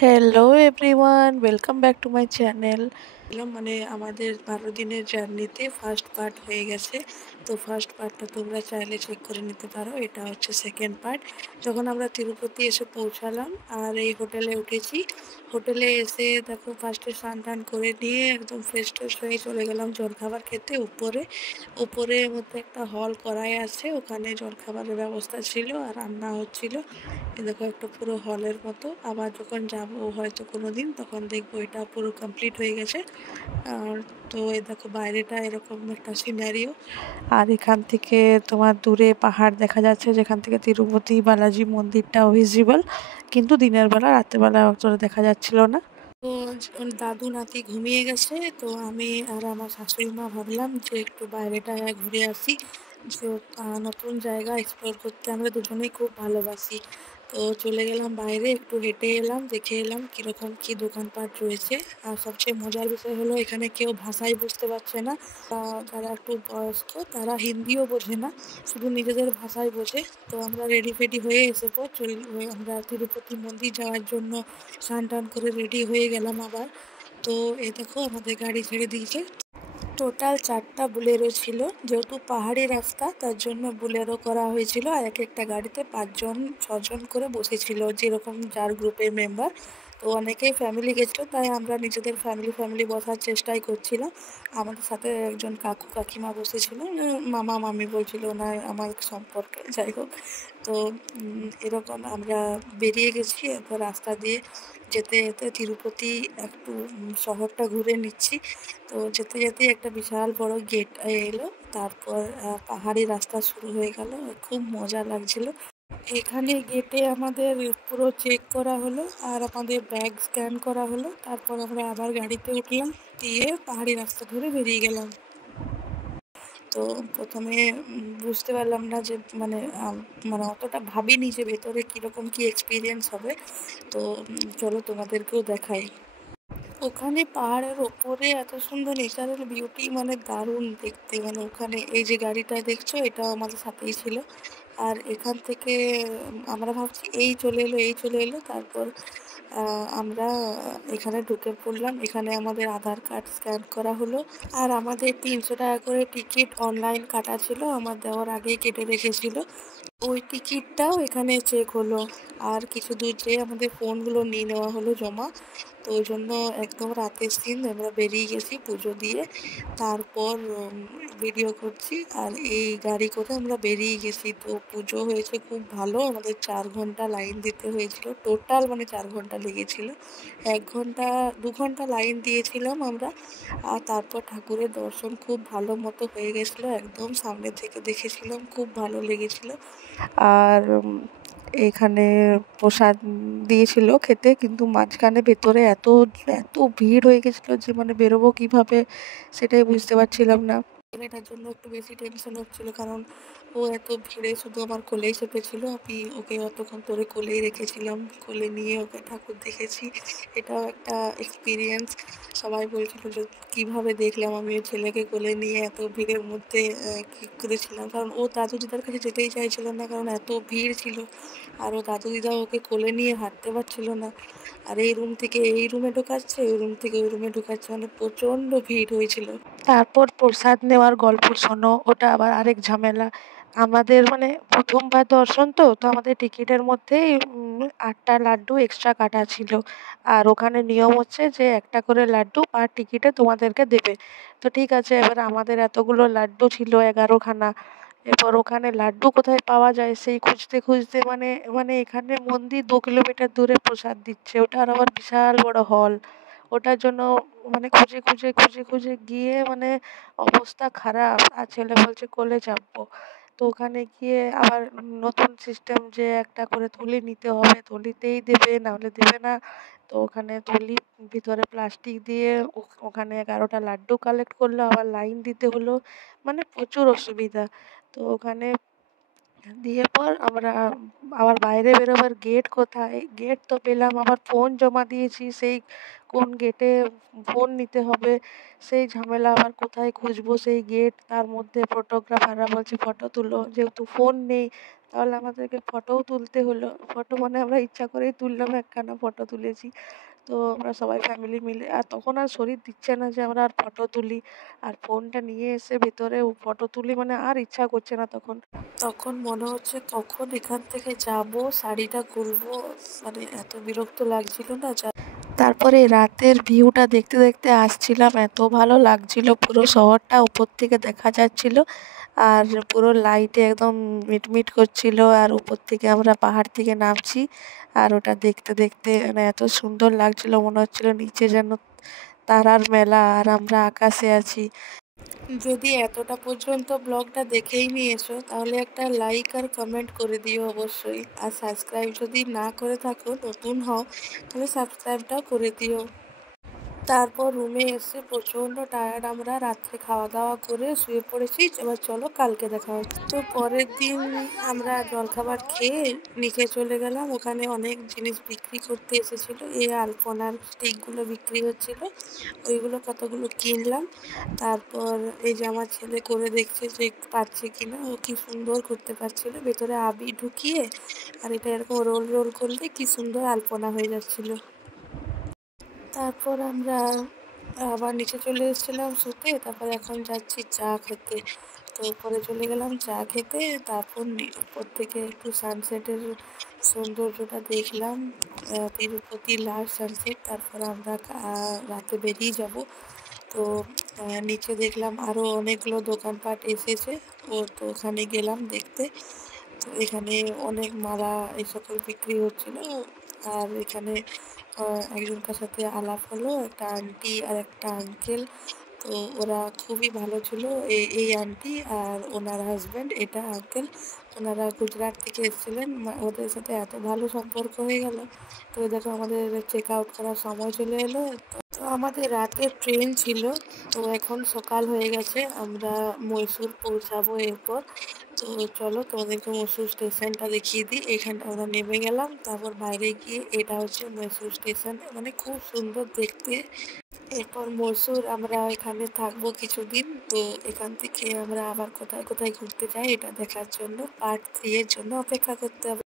Hello everyone, welcome back to my channel. মানে আমাদের 12 দিনের জার্নিতে ফার্স্ট পার্ট হয়ে গেছে। তো ফার্স্ট পার্টটা তোমরা চাইলে চেক করে নিতে পারো। এটা হচ্ছে সেকেন্ড পার্ট। যখন আমরা তিরুপতি এসে পৌঁছালাম আর এই হোটেলে উঠেছি, হোটেলে এসে দেখো ফার্স্টে স্নান টান করে নিয়ে একদম ফ্রেশ ট্রেশ হয়ে চলে গেলাম জলখাবার খেতে উপরে। উপরের মধ্যে একটা হল করাই আছে, ওখানে জলখাবারের ব্যবস্থা ছিল আর রান্না হচ্ছিল। এই দেখো একটা পুরো হলের মতো। আবার যখন যাবো হয়তো কোনো দিন, তখন দেখবো এটা পুরো কমপ্লিট হয়ে গেছে। আর তো এই দেখো বাইরেটা এরকম একটা সিনারিও। আর এখান থেকে তোমার দূরে পাহাড় দেখা যাচ্ছে, যেখান থেকে তিরুপতি বালাজি মন্দিরটাও ভিজিবল, কিন্তু দিনের বেলা রাতের বেলা অতটা দেখা যাচ্ছিল না। তো দাদু নাতি ঘুমিয়ে গেছে, তো আমি আর আমার শাশুড়ি মা ভাবলাম যে একটু বাইরেটা ঘুরে আসি। যে নতুন জায়গা এক্সপ্লোর করতে আমরা দুজনেই খুব ভালোবাসি। তো চলে গেলাম বাইরে, একটু হেঁটে এলাম, দেখে এলাম কীরকম কী দোকানপাট রয়েছে। আর সবচেয়ে মজার বিষয় হলো এখানে কেউ ভাষাই বুঝতে পারছে না। যারা একটু বয়স্ক তারা হিন্দিও বোঝে না, শুধু নিজেদের ভাষায় বোঝে। তো আমরা রেডি ফেডি হয়ে এসে পর আমরা তিরুপতি মন্দির যাওয়ার জন্য স্নান টান করে রেডি হয়ে গেলাম আবার। তো এই দেখো আমাদের গাড়ি ছেড়ে দিয়েছে। টোটাল 4টা বুলেরো ছিল, যেহেতু পাহাড়ি রাস্তা তার জন্য বুলেরো করা হয়েছিল। আর এক একটা গাড়িতে 5জন 6জন করে বসেছিল, যেরকম যার গ্রুপের মেম্বার। তো অনেকেই ফ্যামিলি গেছিলো, তাই আমরা নিজেদের ফ্যামিলি ফ্যামিলি বসার চেষ্টাই করছিলাম। আমাদের সাথে একজন কাকু কাকিমা বসেছিল, মামা মামি বলছিল না আমার সম্পর্কে, যাই হোক। তো এরকম আমরা বেরিয়ে গেছি। এরপর রাস্তা দিয়ে যেতে যেতে তিরুপতি একটু শহরটা ঘুরে নিচ্ছি। তো যেতে যেতে একটা বিশাল বড় গেট এলো, তারপর পাহাড়ি রাস্তা শুরু হয়ে গেল। খুব মজা লাগছিল। এখানে গেটে আমাদের পুরো চেক করা হলো আর আমাদের ব্যাগ স্ক্যান করা হলো। তারপর আমরা আবার গাড়িতে উঠলাম, দিয়ে পাহাড়ি রাস্তা ধরে বেরিয়ে গেলাম। তো প্রথমে বুঝতে পারলাম না যে মানে অতটা ভাবিনি যে ভেতরে কীরকম কী এক্সপিরিয়েন্স হবে। তো চলো তোমাদেরকেও দেখাই। ওখানে পাহাড়ের ওপরে এত সুন্দর নেচারাল বিউটি, মানে দারুণ দেখতে। মানে ওখানে এই যে গাড়িটা দেখছো, এটা আমাদের সাথেই ছিল। আর এখান থেকে আমরা ভাবছি এই চলে এলো এই চলে এলো। তারপর আমরা এখানে ঢুকে পড়লাম। এখানে আমাদের আধার কার্ড স্ক্যান করা হলো। আর আমাদের 300 টাকা করে টিকিট অনলাইন কাটা ছিল, আমার দেওয়ার আগেই কেটে রেখেছিল। ওই টিকিটটাও এখানে চেক হলো। আর কিছু দূর যেয়ে আমাদের ফোনগুলো নিয়ে নেওয়া হলো জমা। তো ওই জন্য একদম রাতের সিন, আমরা বেরিয়ে গেছি পুজো দিয়ে। তারপর ভিডিও করছি আর এই গাড়ি করে আমরা বেরিয়ে গেছি। তো পুজো হয়েছে খুব ভালো। আমাদের 4 ঘন্টা লাইন দিতে হয়েছিল, টোটাল মানে 4 ঘন্টা লেগেছিল। 1 ঘন্টা 2 ঘন্টা লাইন দিয়েছিলাম আমরা। আর তারপর ঠাকুরের দর্শন খুব ভালো মতো হয়ে গেছিলো, একদম সামনে থেকে দেখেছিলাম, খুব ভালো লেগেছিল। আর এখানে প্রসাদ দিয়েছিল খেতে, কিন্তু মাঝখানে ভেতরে এত এত ভিড় হয়ে গেছিলো যে মানে বেরোবো কীভাবে সেটাই বুঝতে পারছিলাম না। এটার জন্য একটু বেশি টেনশন হচ্ছিল, কারণ ও এত ভিড়ে শুধু আমার কোলেই চেপেছিল। আমি ওকে অতক্ষণ ধরে কোলেই রেখেছিলাম, কোলে নিয়ে ওকে ঠাকুর দেখেছি। এটাও একটা এক্সপিরিয়েন্স। সবাই বলছিল যে কীভাবে দেখলাম আমি ওই ছেলেকে কোলে নিয়ে এত ভিড়ের মধ্যে কী করেছিলাম, কারণ ও দাদু দিদার কাছে যেতেই চাইছিল না, কারণ এত ভিড় ছিল। আর ও দাদু দিদা ওকে কোলে নিয়ে হাঁটতে পারছিল না। আর এই রুম থেকে এই রুমে ঢোকাচ্ছে, ওই রুম থেকে ওই রুমে ঢোকাচ্ছে, মানে প্রচণ্ড ভিড় হয়েছিল। তারপর প্রসাদ নেওয়ার গল্প শোনো, ওটা আবার আরেক ঝামেলা। আমাদের মানে প্রথমবার দর্শন, তো তো আমাদের টিকিটের মধ্যেই 8টা লাড্ডু এক্সট্রা কাটা ছিল। আর ওখানে নিয়ম হচ্ছে যে একটা করে লাড্ডু পার টিকিটে তোমাদেরকে দেবে। তো ঠিক আছে, এবার আমাদের এতগুলো লাড্ডু ছিল, 11খানা। এরপর ওখানে লাড্ডু কোথায় পাওয়া যায় সেই খুঁজতে খুঁজতে মানে মানে এখানে মন্দির 2 কিলোমিটার দূরে প্রসাদ দিচ্ছে, ওটার আবার বিশাল বড় হল। ওটার জন্য মানে খুঁজে খুঁজে খুঁজে খুঁজে গিয়ে মানে অবস্থা খারাপ। আর ছেলে বলছে কোলে চাপবো। তো ওখানে গিয়ে আবার নতুন সিস্টেম যে একটা করে থলি নিতে হবে, থলিতেই দেবে, নাহলে দেবে না। তো ওখানে থলি ভিতরে প্লাস্টিক দিয়ে ওখানে 11টা লাড্ডু কালেক্ট করলো, আবার লাইন দিতে হলো, মানে প্রচুর অসুবিধা। তো ওখানে দিয়ে পর আমরা আবার বাইরে বেরোবার গেট কোথায়, গেট তো পেলাম, আবার ফোন জমা দিয়েছি, সেই কোন গেটে ফোন নিতে হবে সেই ঝামেলা। আবার কোথায় খুঁজবো সেই গেট, তার মধ্যে ফটোগ্রাফাররা বলছে ফটো তুলো, যেহেতু ফোন নেই তাহলে আমাদেরকে ফটোও তুলতে হলো। ফটো মানে আমরা ইচ্ছা করেই তুললাম, একখানা ফটো তুলেছি। তো আমরা সবাই ফ্যামিলি মিলে, আর তখন আর শরীর দিচ্ছে না যে আমরা আর ফটো তুলি, আর ফোনটা নিয়ে এসে ভেতরে ফটো তুলি মানে আর ইচ্ছা করছে না তখন। তখন মনে হচ্ছে কখন এখান থেকে যাব, শাড়িটা খুলবো, মানে এত বিরক্ত লাগছিল না। তারপরে রাতের ভিউটা দেখতে দেখতে আসছিলাম, এত ভালো লাগছিল, পুরো শহরটা উপর থেকে দেখা যাচ্ছিল আর পুরো লাইটে একদম মিটমিট করছিল, আর উপর থেকে আমরা পাহাড় থেকে নামছি আর ওটা দেখতে দেখতে মানে এত সুন্দর লাগছিল, মনে হচ্ছিল নিচে যেন তারার মেলা আর আমরা আকাশে আছি। যদি এতটা পর্যন্ত ব্লগটা দেখেই নিয়েছো তাহলে একটা লাইক আর কমেন্ট করে দিও অবশ্যই, আর সাবস্ক্রাইব যদি না করে থাকো, নতুন হও, তাহলে সাবস্ক্রাইবটাও করে দিও। তারপর রুমে এসে প্রচণ্ড টায়ার্ড, আমরা রাত্রে খাওয়া দাওয়া করে শুয়ে পড়েছি। এবার চলো কালকে দেখা হচ্ছে। তো পরের দিন আমরা জলখাবার খেয়ে নিচে চলে গেলাম, ওখানে অনেক জিনিস বিক্রি করতে এসেছিল, এই আলপনার স্টিকগুলো বিক্রি হচ্ছিল, ওইগুলো কতগুলো কিনলাম। তারপর এই যে আমার ছেলে করে দেখছে যে পারছে কিনা, ও কি সুন্দর করতে পারছিল, ভেতরে আবি ঢুকিয়ে আর এটা এরকম রোল রোল করলে কি সুন্দর আলপনা হয়ে যাচ্ছিল। তারপর আমরা আবার নিচে চলে এসেছিলাম শুতে, তারপর এখন যাচ্ছি চা খেতে। তো উপরে চলে গেলাম চা খেতে, তারপর উপর থেকে একটু সানসেটের সৌন্দর্যটা দেখলাম, তিরুপতি লাস্ট সানসেট। তারপর আমরা রাতে বেরিয়ে যাব। তো নিচে দেখলাম আরও অনেকগুলো দোকানপাট এসেছে, তো ওখানে গেলাম দেখতে। তো এখানে অনেক মালা এই সকল বিক্রি হচ্ছিল, আর এখানে একজনকার সাথে আলাপ হলো, একটা আন্টি আর একটা আঙ্কেল। তো ওরা খুবই ভালো ছিল, এই আন্টি আর ওনার হাজব্যান্ড, এটা আঙ্কেল, ওনারা গুজরাট থেকে এসেছিলেন। ওদের সাথে এত ভালো সম্পর্ক হয়ে গেল। তো দেখো আমাদের চেক আউট করার সময় চলে এলো। তো আমাদের রাতের ট্রেন ছিল, তো এখন সকাল হয়ে গেছে, আমরা মহীশূর পৌঁছাবো এরপর। তো চলো তোমাদেরকে মহীশূর স্টেশনটা দেখিয়ে দিই। এখানটা আমরা নেমে গেলাম, তারপর বাইরে গিয়ে এটা হচ্ছে মহীশূর স্টেশন, মানে খুব সুন্দর দেখতে। এরপর মহীশূর আমরা এখানে থাকবো কিছুদিন। তো এখান থেকে আমরা আবার কোথায় কোথায় ঘুরতে যাই এটা দেখার জন্য পার্ট 3 এর জন্য অপেক্ষা করতে হবে।